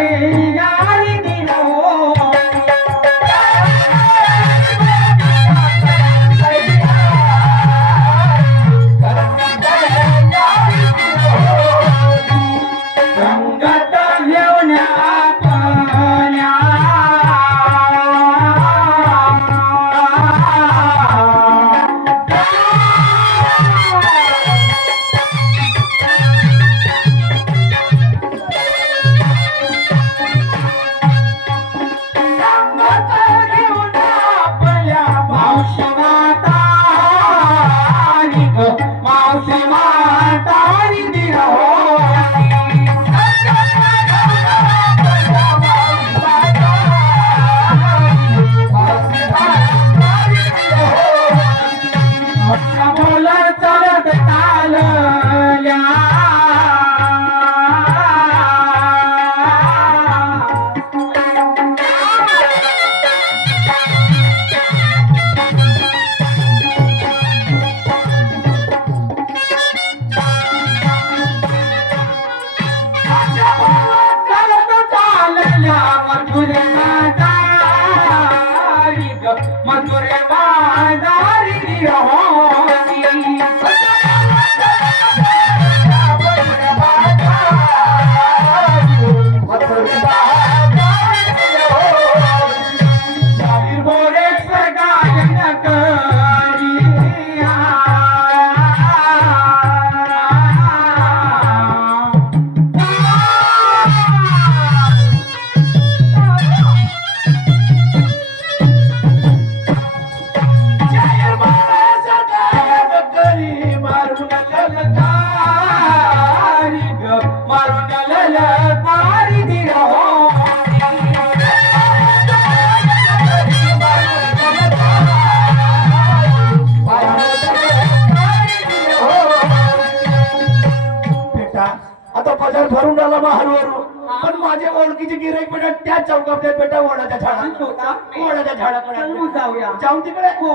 கண்கள் ফাতেমা Buenas बेटा आता बाजार भरून आला महालवरून पण माझे ओळखीचे गिराईक बेटा त्या चौकात बेटा वडाच्या झाडा झाडाकडे चलू जाऊया. जाऊन तिकडे. हो.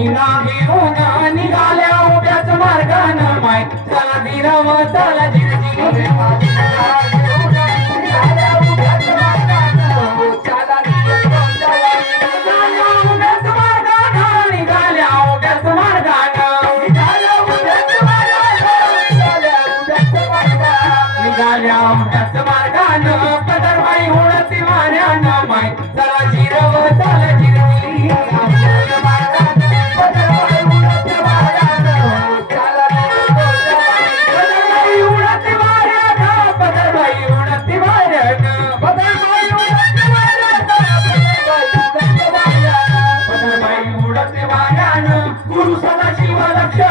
मावशीला घेऊन निघाल्या उभ्याच मार्गानं माय. चला जिरव चला जिरवी गुरु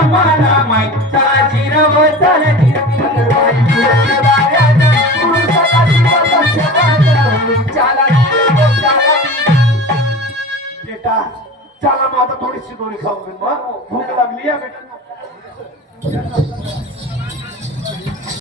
लक्ष्मण माय चला जिरव चला बेटा चला मग आता थोडीशी दोरी खाऊन घेऊन मग. भूक लागली या बेटा.